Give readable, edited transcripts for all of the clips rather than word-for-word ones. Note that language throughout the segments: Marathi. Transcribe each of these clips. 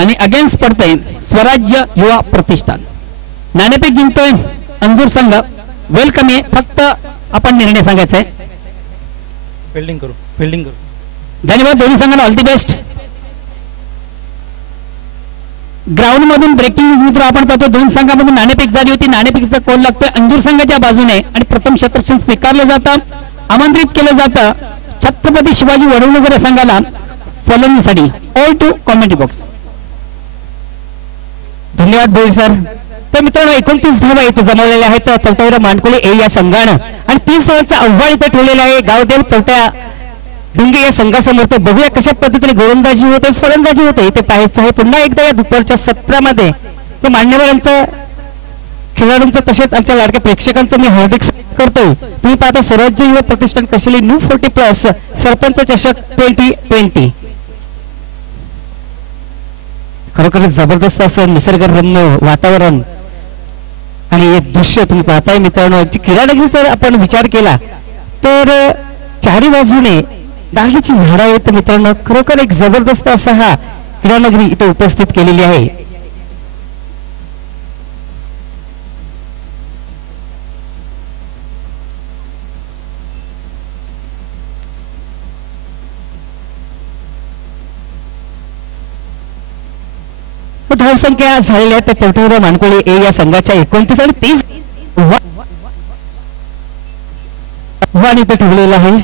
आणि अगेन्स्ट पडतंय स्वराज्य युवा प्रतिष्ठान. नाणेफेक जिंकतोय अंजूर संघ. वेलकम आहे, फक्त आपण निर्णय सांगायचा आहे. फिल्डिंग करू. धन्यवाद दोन्ही संघांना, ऑल दी बेस्ट. ग्राउंड मधून ब्रेकिंग न्यूज मित्र आपण पाहतो दोन संघांमधून नाणेफेक झाली होती. नाणेफेकीचा कोल लागतोय अंजूर संघाच्या बाजूने आणि प्रथम क्षेत्ररक्षण स्वीकारलं जातं, आमंत्रित केलं जातं छत्रपती शिवाजी वडवणूकर संघाला फलंदाजीसाठी. All to commentary box. धन्यवाद बोल सर. तर मित्रांनो 29 धावा इथे जमवलेल्या आहेत चौथ्यावर मानकोले ए या संघानं आणि 30 धावांचा आव्हान इथे ठेवलेला आहे गावदेव चौथ्या डुंगे या संघासमोर. तर बघूया कशा पद्धतीने गोलंदाजी होते फलंदाजी होते इथे पाहायचं आहे. पुन्हा एकदा या दुपारच्या सत्रामध्ये तो मान्यवरांचं खेळाडूंचं तसेच आमच्या लाडक्या प्रेक्षकांचं मी हार्दिक करतोय. तुम्ही पाहता स्वराज्य युवा प्रतिष्ठान कशेली न्यू 40+ सरपंच चषक 2020. खरोखरच जबरदस्त असं निसर्गरम्य वातावरण आणि हे दृश्य तुम्ही पाहताय मित्रांनो. क्रीडानगरीचा आपण विचार केला तर चारी बाजूने दाहीची झाडं आहेत मित्रांनो. खरोखर एक जबरदस्त असा हा क्रीडानगरी इथे उपस्थित केलेली आहे. धावसंख्या झालेल्या आहेत चौथ्यावर मानकोळे ए या संघाच्या 29 आणि 30 इथे ठेवलेलं आहे.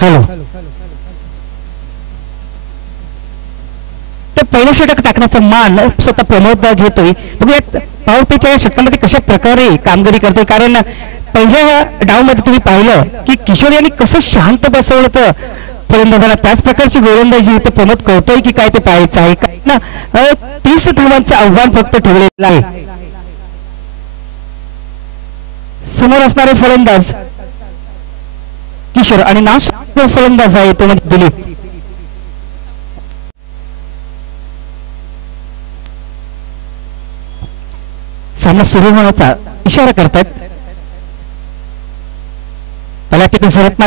हॅलो, पहिलं षटक टाकण्याचा मान स्वतः प्रमोद घेतोय. बघूया पॉवर प्लेच्या या षटकामध्ये कशा प्रकारे कामगिरी करते. कारण पहिल्या डावमध्ये तुम्ही पाहिलं की किशोर यांनी कसं शांत बसवलं तर फलंदाजाला त्याच प्रकारची गोलंदाजी इथे प्रमोद करतोय की काय ते पाहायचं आहे. कारण 30 धावांचं आव्हान फक्त ठेवलेलं आहे. समोर असणारे फलंदाज किशोर आणि नास्ट फलंदाज आहे तो म्हणजे दिलीप. सामना सुरू होण्याचा इशारा करतात. त्याला तिथे सुरत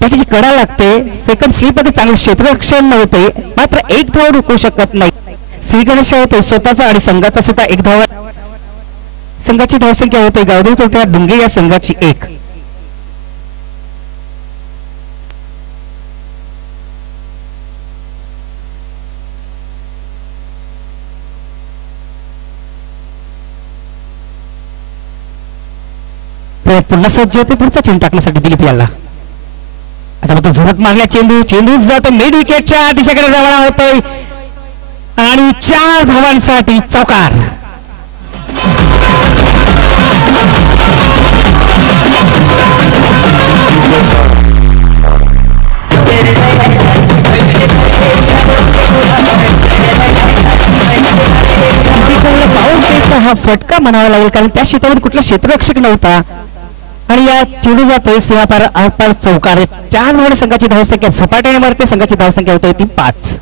त्याची कडा लागते. सेकंड स्लीप मध्ये चांगलं क्षेत्ररक्षण नव्हते मात्र एक धाव रोखू शकत नाही. श्रीगणेश होते स्वतःचा आणि संघाचा सुद्धा एक धाव. संघाची धावसंख्या होते गावदेव चौथ्या डुंगे या संघाची 1. पुन्हा सज्ज होते पुढचा चेंडू टाकण्यासाठी दिलीप याला. आता मग झोरात मारल्या चेंडू जातो मिड विकेटच्या दिशेकडे रवाना होतोय आणि 4 धावांसाठी चौकार. हा फटका म्हणावा लागेल कारण त्या क्षेत्रामध्ये कुठला क्षेत्ररक्षक नव्हता आणि या चेंडू जातोय सीमापार आरपार चौकार. 4 धावांनी संघाची धावसंख्या झपाट्याने मारते. संघाची धावसंख्या होते ती 5.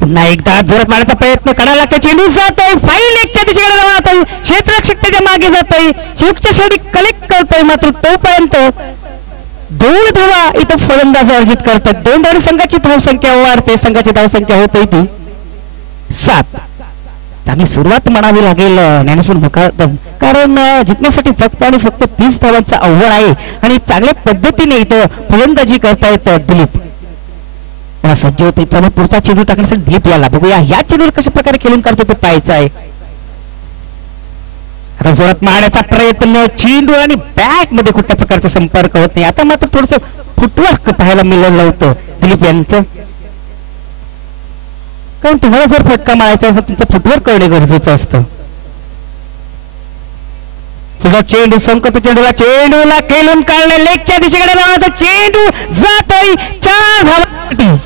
पुन्हा एकदा जोरात मारण्याचा प्रयत्न करायला लागतो. चेंडू जातोय फाईल एकच्या दिशेकडे जातोय. क्षेत्ररक्षक त्याच्या मागे जातोय. शेवटच्या शेवटी कलेक्ट करतोय मात्र तोपर्यंत 2 धावा इथं फलंदाज अर्जित करतात. 2 धावांनी संघाची धावसंख्या वाढते. संघाची धावसंख्या होते ती 7. चांगली सुरुवात म्हणावी लागेल ज्ञानेश्वर मुखार्दम कारण जिंकण्यासाठी फक्त आणि फक्त 30 धावांचं आव्हान आहे आणि चांगल्या पद्धतीने इथं फलंदाजी करतायत दिलीप. सज्ज होते त्यामुळे पुढचा चेंडू टाकण्यासाठी दिलीप याला. बघूया या चेंडूवर कशा प्रकारे खेळून काढतो ते पाहायचं आहे. आता जोरात मारण्याचा प्रयत्न. चेंडू आणि बॅट मध्ये कुठल्या प्रकारचा संपर्क होत नाही. आता मात्र थोडस फुटवर्क पाहायला मिळालं होतं दिलीप यांचं. कारण तुम्हाला जर फटका मारायचा असेल तुमचं फुटवर्क करणे गरजेचं असतं. तुझा चेंडू संकट चेंडूला खेळून काढले लेगच्या दिशेकडे लावायचा चेंडू जातोय 4 धावांसाठी.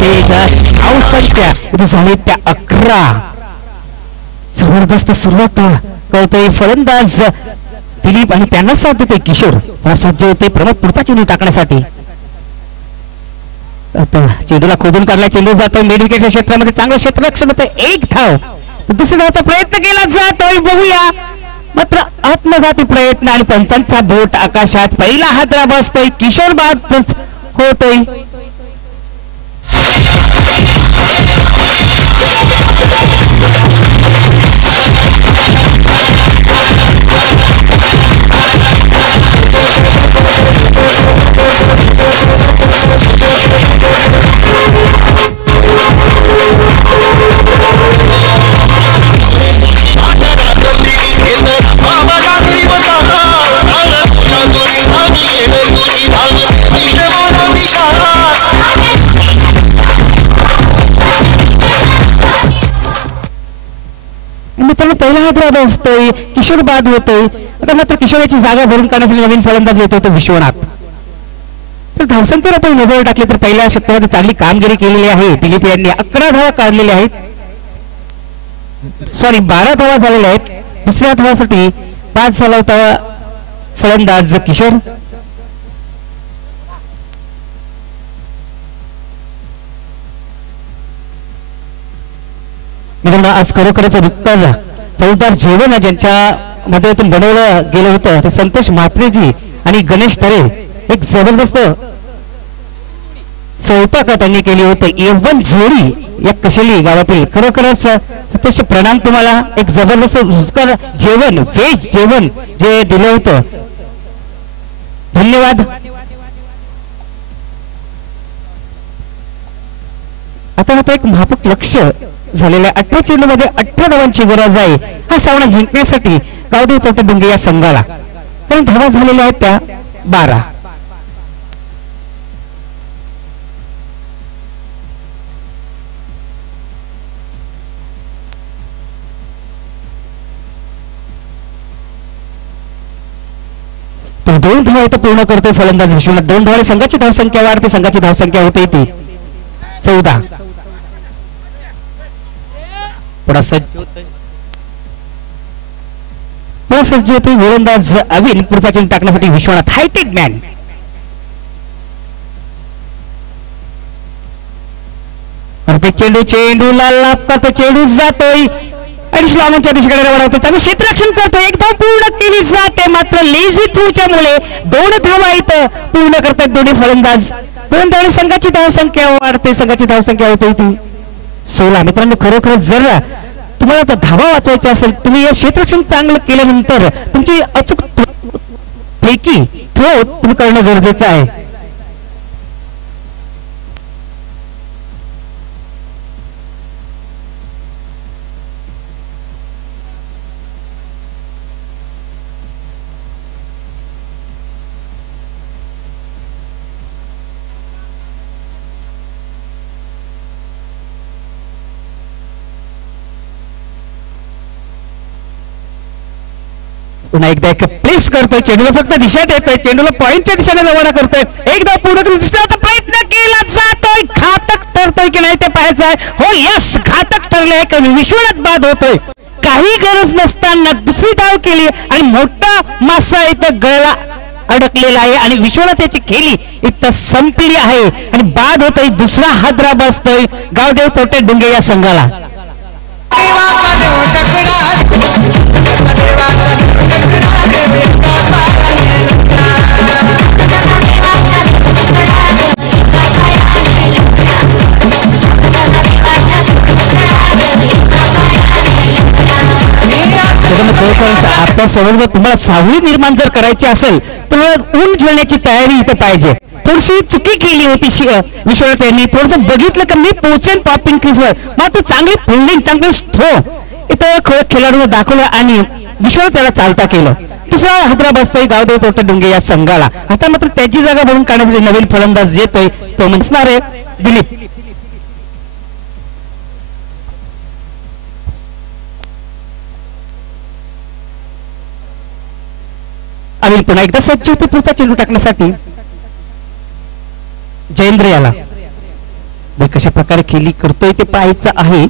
धावसंख्या इथे झाली त्या 11. जबरदस्त सुरुवात कळतोय फलंदाज दिलीप आणि त्यांना साथ देते किशोर. सज्ज होते प्रमोद पुढचा चेंडू टाकण्यासाठी. आता चेंडूला खोदून काढला, चेंडू जातो मिड विकेटच्या क्षेत्रामध्ये, चांगलं क्षेत्ररक्षण होतं. 1 धाव. दुसऱ्या धावाचा प्रयत्न केला जातोय, बघूया मात्र आत्मघाती प्रयत्न आणि पंचांचा बोट आकाशात. पहिला हादरा बसतोय, किशोर बाद होतोय. मित्रांनो पहिला हादरा बसतोय, किशोर बाद होतोय. आता मात्र किशोराची जागा भरून काढण्यासाठी नवीन फलंदाज येतो तो विश्वनाथ. तर धावसंख्येवर आपण नजर टाकली तर पहिल्या षटकामध्ये चांगली कामगिरी केलेली आहे. दिलीप यांनी 11 धावा काढलेल्या आहेत, 12 धावा झालेल्या आहेत. दुसऱ्या धावासाठी 5 झाला होता फलंदाज किशोर. मित्रांनो आज खरोखरच उत्तर चौदार जेवण ज्यांच्या मदतीतून बनवलं गेलं होतं ते संतोष म्हात्रेजी आणि गणेश तरे. एक जबरदस्त स्वयंपाक त्यांनी केली होती. यवन जोडी या कशेली गावातील. खरोखरच संतोष प्रणाम तुम्हाला. एक जबरदस्त रुचकर जेवण, व्हेज जेवण जे दिलं होतं, धन्यवाद. आता मात्र एक माफक लक्ष झालेल्या 18 चेंडूमध्ये 18 धावांची गरज आहे हा सामना जिंकण्यासाठी गावदेव चौटडुंगे या संघाला. कारण धावा झालेल्या आहेत त्या 12. तो 2 धावा इथं पूर्ण करतोय फलंदाज विश्वनाथ. 2 धावाने संघाची धावसंख्या वाढते, संघाची धावसंख्या होते ती 14. पुढा सज्ज होते गोलंदाज अविन. पुढचा चेंडू टाकण्यासाठी विश्वनाथ हायटेड मॅन. चेंडूला लाभ करतो, चेंडू जातोय आणि श्लामनच्या दिशेकडे रवाना होतो. क्षेत्ररक्षण करतो, 1 धाव पूर्ण केली जाते. मात्र लेझी थ्रूच्या मुळे 2 धावा इथं पूर्ण करतात दोन्ही फलंदाज. 2 धावांनी संघाची धावसंख्या वाढते, संघाची धावसंख्या होते ती 16. मित्रांनो खरोखर जर तुम्हाला आता धावा वाचवायचा असेल, तुम्ही या क्षेत्ररक्षण चांगलं केल्यानंतर तुमची अचूक फेकी थ्रो तुम्ही करणं गरजेचं आहे. पुन्हा एकदा एक प्लेस करतोय, चेंडूला फक्त दिशा देतोय, चेंडूला पॉइंटच्या दिशेने रवाना करतोय. एकदा पूर्ण दुसऱ्याचा प्रयत्न केला जातोय, घातक ठरतोय की नाही ते पाहायचं आहे. हो यस, घातक ठरलंय कारण विश्वनाथ बाद होतोय. काही गरज नसताना दुसरी धाव केली आणि मोठा मासा इथं गळला अडकलेला आहे आणि विश्वनाथ याची खेळी इथं संपली आहे आणि बाद होतोय. दुसरा हादरा बसतोय गावदेव चौटडुंगे या संघाला. आपल्या समोर जर तुम्हाला सावली निर्माण जर करायची असेल तर ऊन झेलण्याची तयारी इथं पाहिजे. थोडीशी चुकी केली होती विश्वनाथ यांनी. थोडस बघितलं का मी पोचेन टॉपिंग क्रीजवर, मात्र चांगली फिल्डिंग, चांगली थ्रो इथं खेळाडूने दाखवलं आणि विश्वनाथ त्याला चालता केलं. दुसरा हादरा बसतोय गावदेव चौटडुंगे या संघाला. आता मात्र त्याची जागा भरून काढण्यासाठी नवीन फलंदाज येतोय, तो म्हणणार आहे दिलीप. अनिल पुन्हा एकदा सज्ज होते पुढचा चेंडू टाकण्यासाठी जयेंद्र याला. कशा प्रकारे खेळी करतोय ते पाहायचं आहे.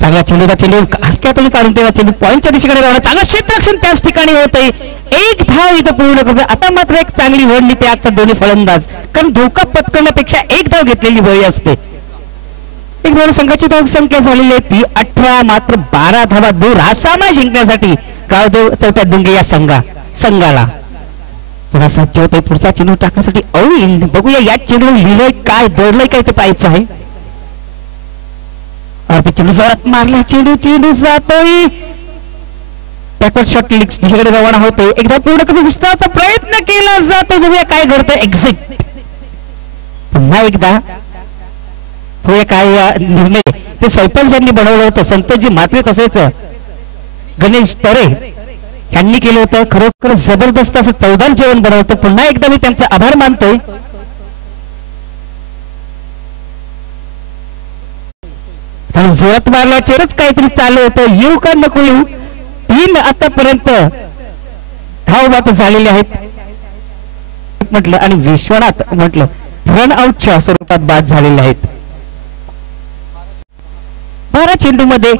चांगला चेंडूचा चेंडू हलक्यातून काढून तेव्हा चेंडू पॉईंटच्या दिशेकडे राहणार. चांगलं क्षेत्ररक्षण त्याच ठिकाणी होतंय. एक धाव इथं पूर्ण करतोय. आता मात्र एक चांगली वडणी ते आता दोन्ही फलंदाज, कारण धोका पत्करण्यापेक्षा एक धाव घेतलेली बळी असते. एक दोन संघाची धाव संख्या झालेली आहे ती 18, मात्र 12 धावा दूर हा सामना जिंकण्यासाठी गावदेव चौथ्या डुंगे या संघाला पुन्हा सज्ज होतोय पुढचा चेंडू टाकण्यासाठी. बघूया या चेंडू लिहिलंय काय, दडलंय काय ते पाहायचं आहे. चेंडू जोरात मारला, चेंडू जातोय बॅकवर्ड शॉट दिशेकडे रवाना होतोय. एकदा पूर्ण करून दिसण्याचा प्रयत्न केला जातोय. बघूया काय घडतंय. एक्झिट पुन्हा एकदा होय. काय निर्णय ते सरपंचांनी बनवलं होतं. संतोषजी म्हात्रे तसेच गणेश तरे यांनी केलं होतं. खरोखर जबरदस्त असं चवदार जेवण बनवतं. पुन्हा एकदा मी त्यांचा आभार मानतोय. जोरात मारल्याचेच काहीतरी चालू होतं. येऊ का नको येऊ, 3 आतापर्यंत धावबाद झालेले आहेत म्हटलं आणि विश्वनाथ म्हटलं रन आउटच्या स्वरूपात बाद झालेले आहेत. 12 चेंडू मध्ये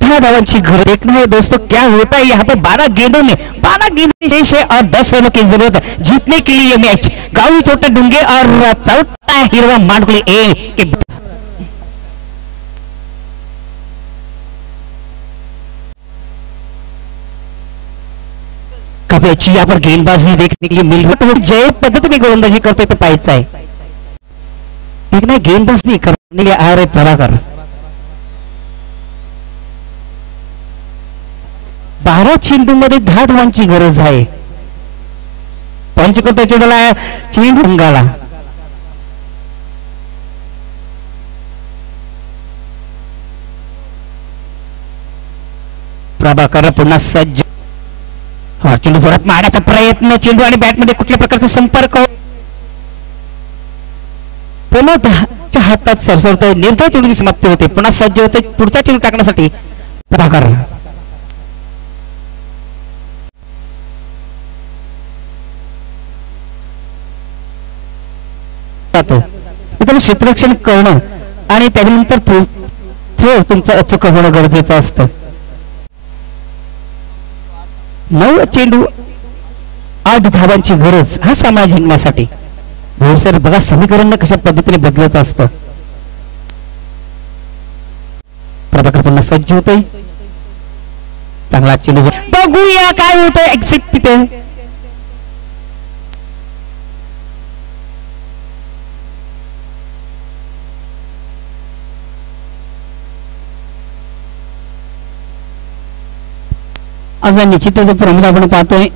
10 धावांची घर. एक नहीं दोस्तों, क्या होता है यहाँ पे 12 गेंदों में 12 गेंदें शेष है और 10 रनों की जरूरत जीतने के लिए ये मैच. गावी छोटा डुंगे और चौथा हिरवा मानकुली ए कभी अच्छी यहाँ पर गेंदबाजी देखने के लिए मिल रही. जय पद्धति में गोलंदाजी करते तो पाहायचं आहे. एक ना गेंदबाजी करने के आ रहे प्रभाकर. 12 चेंडू मध्ये 10 धावांची गरज आहे. पंच करतो चेंडूला, चेंडू रंगाला. प्रभाकर पुन्हा सज्ज. चेंडू जोरात मारण्याचा प्रयत्न. चेंडू आणि बॅट मध्ये कुठल्या प्रकारचा संपर्क पुन्हा त्याच्या हातात सरसरतोय. निर्धाव चेंडूची समाप्ती होते. पुन्हा सज्ज होते पुढचा चेंडू टाकण्यासाठी प्रभाकर. क्षेत्ररक्षण करणं आणि त्यानंतर थ्रो तुमचं अचूक होणं गरजेचं असतं. 9 चेंडू 8 धावांची गरज हा सामना जिंकण्यासाठी. सर बघा समीकरण कशा पद्धतीने बदलत असतं. प्रभाकर पुन्हा सज्ज होतोय. चांगला चेंडू. बघूया काय होतंय. एक्झिट तिथे आज निश्चितच प्रमुख आपण पाहतोय.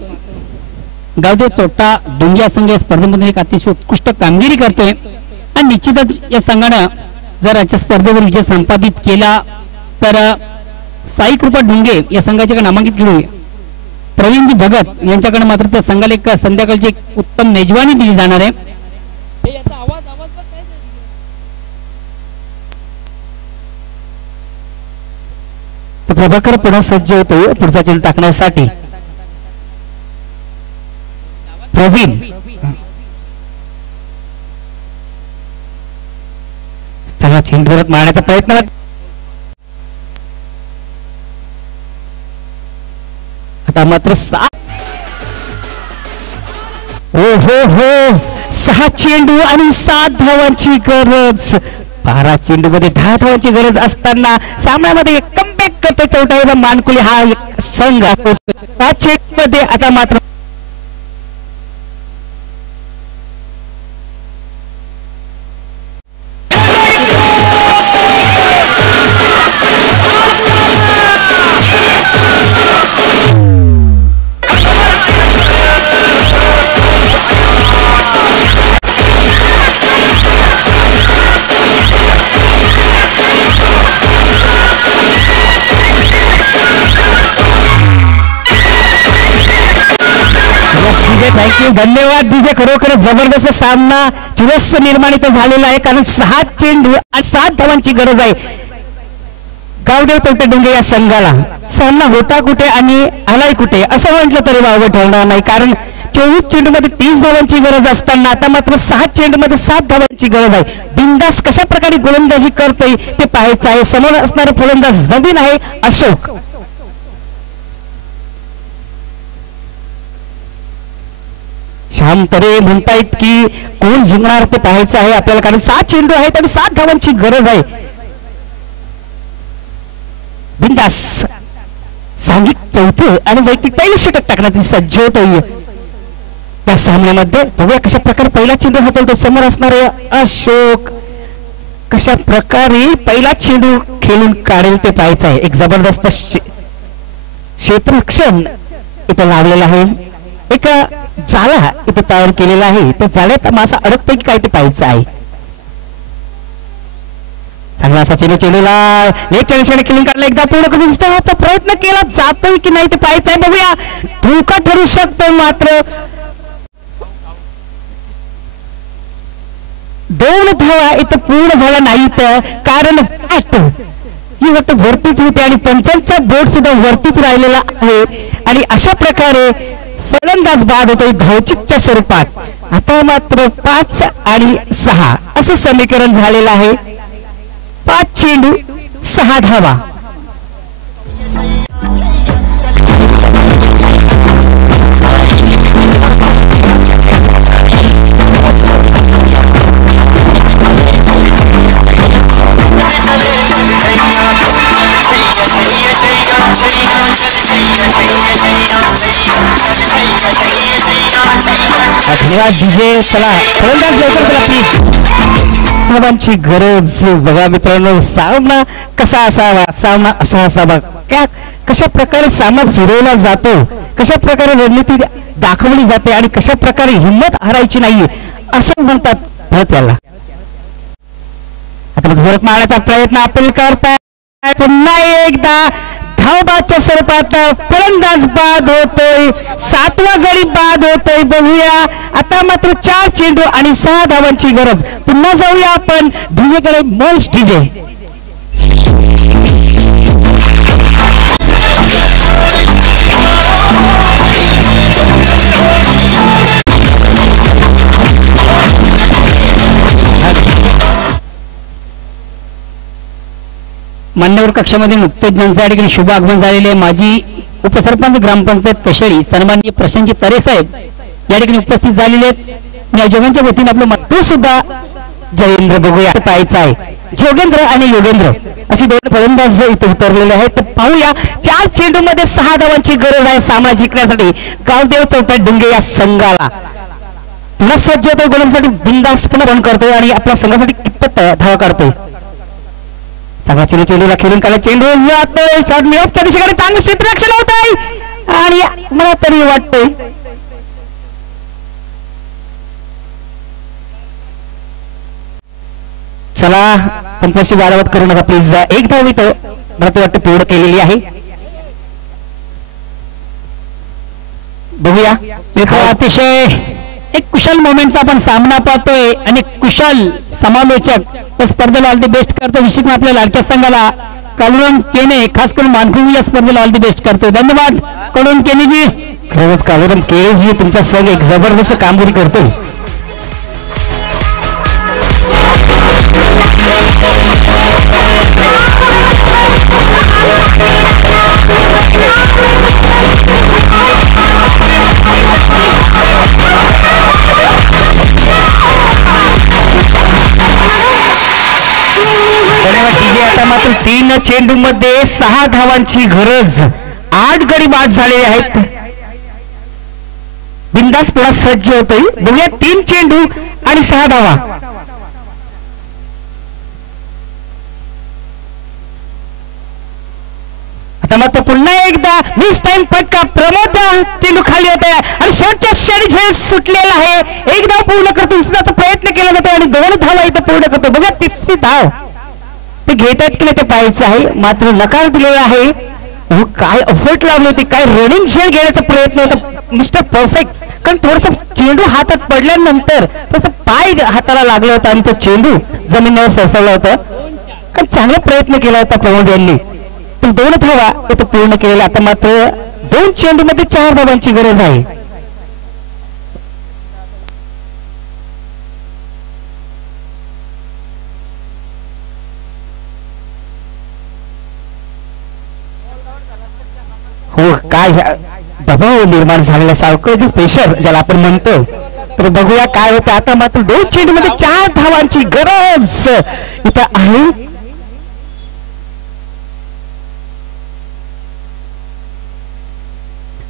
गावदेव चोट्टा डोंगिया संघ या स्पर्धेमध्ये एक अतिशय उत्कृष्ट कामगिरी करतोय आणि निश्चितच या संघानं जर याच्या स्पर्धेवर विजय संपादित केला तर साई कृपा डोंगे या संघाचे नामांकित खेळू प्रवीणजी भगत यांच्याकडे मात्र त्या संघाला एक संध्याकाळची एक उत्तम मेजवानी दिली जाणार आहे. प्रभाकर पुन्हा सज्ज होतोय पुढचा चेंडू टाकण्यासाठी. प्रवीण चांगला चेंडू जोरात मारण्याचा प्रयत्न. आता मात्र 6 चेंडू आणि 7 धावांची गरज. 12 चेंडू मध्ये 10 धावांची गरज असताना सामन्यामध्ये कमबॅक करतो चौथा मानकुली हा संघ. चेंडू मध्ये आता मात्र थँक्यू धन्यवाद डीजे. खरोखर जबरदस्त सामना चिरस निर्माण इथं झालेला आहे कारण 6 चेंडू आणि 7 धावांची गरज आहे गावदेव चौटे डोंगे या संघाला. सामना होता कुठे आणि आलाय कुठे असं म्हटलं तरी वावगं ठरणार नाही कारण 24 चेंडूमध्ये 30 धावांची गरज असताना आता मात्र 6 चेंडूमध्ये 7 धावांची गरज आहे. बिंदास कशा प्रकारे गोलंदाजी करतोय ते पाहायचं आहे. समोर असणारे फलंदाज नवीन आहे अशोक. श्याम तरे म्हणतायत की कोण जिंकणार ते पाहायचं आहे आपल्याला, कारण 7 चेंडू आहेत आणि 7 धावांची गरज आहे. बिंदास सांघिक चौथं आणि वैयक्तिक पहिलं षटक टाकण्याची सज्ज होतोय या सामन्यामध्ये. बघूया कशा प्रकारे पहिला चेंडू हाताळतो समोर असणारे अशोक, कशा प्रकारे पहिला चेंडू खेळून काढेल ते पाहायचं आहे. एक जबरदस्त क्षेत्ररक्षण इथं लावलेलं आहे, एक जाळा इथं तयार केलेला आहे. त्या जाळ्यात मासा अडकतोय की काय ते पाहायचं आहे. चांगला असा चेंडूला लेगच्या दिशेने खेळून काढला, एकदा पूर्ण करून दिसण्याचा प्रयत्न केला जातोय की नाही ते पाहायचं आहे. बघूया धोका ठरू शकतो, मात्र 2 धावा इथं पूर्ण झाला नाहीत, कारण ही फक्त वरतीच होते आणि पंचांचा बोर्ड सुद्धा वरतीच राहिलेला आहे. आणि अशा प्रकारे फलंदाज बाद होतोय धावचीच्या स्वरूपात. आता मात्र 5 आणि 6 असं समीकरण झालेलं आहे. 5 चेंडू 6 धावा. धन्यवाद डीजे. चला फलंदाज लवकर चला प्लीज, सर्वांची गरज. बघा मित्रांनो, सामना कसा असावा, सामना असा असावा, क्या कशा प्रकारे सामना फिरवला जातो, कशा प्रकारे रणनीती दाखवली जाते आणि कशा प्रकारे हिंमत हारायची नाही असं म्हणतात त्याला. आता जोरात मारण्याचा प्रयत्न अपील करताय, पुन्हा एकदा धावबादच्या स्वरूपात फलंदाज बाद होतोय, 7वा गडी बाद होतोय. बघूया आता मात्र 4 चेंडू आणि 6 धावांची गरज. पुन्हा जाऊया आपण डीजेकडे. मंच डीजे. मान्यवर कक्षामध्ये नुकतेच जनता ठिकाणी शुभ आगमन झालेले माजी उपसरपंच ग्रामपंचायत कशेळी सन्माननीय प्रशांतजी तरे साहेब या ठिकाणी उपस्थित झालेले आहेत. या जोगांच्या वतीने आपलं मत सुद्धा जयेंद्र बघूया पाहायचं आहे. जोगेंद्र आणि योगेंद्र अशी 2 फलंदाज इथे उतरलेले आहेत. तर पाहूया 4 चेंडू मध्ये 6 धावांची गरज आहे सामना जिंकण्यासाठी. गावदेव चौथा डुंगे या संघाला पुन्हा सज्ज होतोय गोलंदाजीसाठी. बिंदास पुन्हा रन करतोय आणि आपल्या संघासाठी कितपत धावा काढतोय. चांगला चेंडूला खेळून काढला, चेंडू जातोय शॉर्ट मिडऑफच्या दिशेकडे. चांगलं क्षेत्ररक्षण होत आहे आणि मला तरी वाटतंय चला 85 वाढवत करू नका प्लीज. एक धाव इथं मला ते वाटतं पूर्ण केलेली आहे. बघूया अतिशय एक कुशल मोमेंटचा आपण सामना पाहतोय आणि कुशल समालोचक या स्पर्धेला ऑल द बेस्ट करतो. विशेष आपल्या लाडक्या संघाला कालुरम केने खास करून मानकुंग या स्पर्धेला ऑल द बेस्ट करतो. धन्यवाद कालुरम केनेजी. खरंच कालुरम केनेजी तुमचा संघ एक जबरदस्त कामगिरी करतोय. आता मात्र 3 चेंडू मध्ये 6 धावांची गरज. 8 गडी बाद झालेले आहेत. बिंदास पुन्हा सज्ज होतोय. बघूया 3 चेंडू आणि 6 धावा. आता मात्र पुन्हा एकदा मिस टाइम फटका. प्रमोद चेंडू खाली होत आहे आणि शेवटच्या क्षणी झेल सुटलेला आहे. एक धाव पूर्ण करतो, दुसऱ्याचा प्रयत्न केला जातो आणि 2 धावा इथं पूर्ण करतो. बघा 3री धाव ते घेत आहेत की नाही ते पाहायचं आहे. मात्र नकार दिलेला आहे. काय एफर्ट लावले होते, काय रनिंग शेअर घेण्याचा प्रयत्न होता मिस्टर परफेक्ट. कारण थोडस चेंडू हातात पडल्यानंतर थोडस पाय हाताला लागला होता आणि तो चेंडू जमिनीवर सरसवला होता. कारण चांगला प्रयत्न केला होता प्रमोद यांनी. तर 2 धावा इथं पूर्ण केलेला. आता मात्र 2 चेंडू मध्ये 4 धावांची गरज आहे. काय दबाव निर्माण झालेला सावकाळचं प्रेशर ज्याला आपण म्हणतो. तर बघूया काय होते. आता मात्र 2 चेंडूमध्ये 4 धावांची गरज इथं आहे.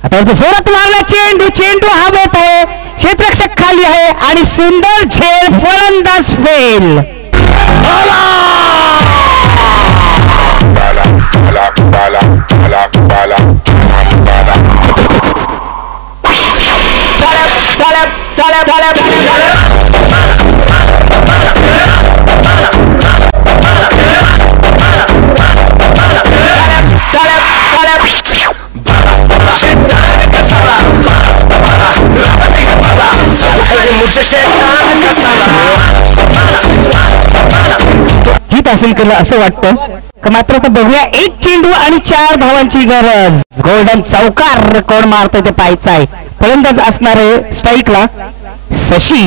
आता जोरात मारला चेंडू, चेंडू हवेत आहे, क्षेत्ररक्षक खाली आहे आणि सुंदर झेल, फलंदाज फेल. जीत हासिल केलं असं वाटतं का. मात्र आता बघूया 1 चेंडू आणि 4 धावांची गरज. गोल्डन चौकार कोण मारतोय ते पाहायचं आहे. फलंदाज असणार आहे स्ट्राईकला शशी.